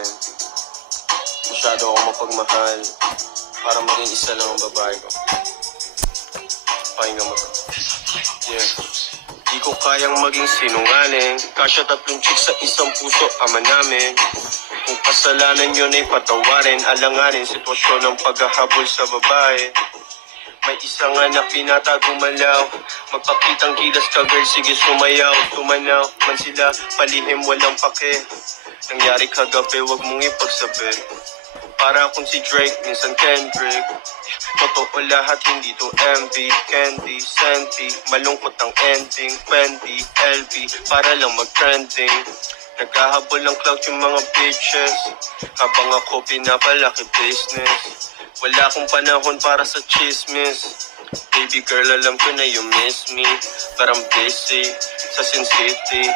sinungaling. Masyado ako mapagmahal para maging isa lang ang babae ko. Pakinggan mo to. Yeah. Di ko kayang maging sinungaling. Kasya 3 chicks sa isang puso, ama namin. Kung kasalanan yun ay patawarin, alanganin sitwasyon ng paghahabol sa babae. May isang anak pinatago malaw. Magpakitang gilas ka girl, sige sumayaw. Tumanaw man sila, palihim walang pake. Nangyari kagabi, wag mong ipagsabi. Para akong si Drake, minsan Kendrick. Totoo lahat, hindi to MV, Candy, Senti. Malungkot ang ending, Fendi, LV. Para lang mag-trending. Naghahabol ng clout yung mga bitches, habang ako pinapalaki business. Wala akong panahon para sa chismis. Baby girl, alam ko na you miss me, but I'm busy sa Sin City.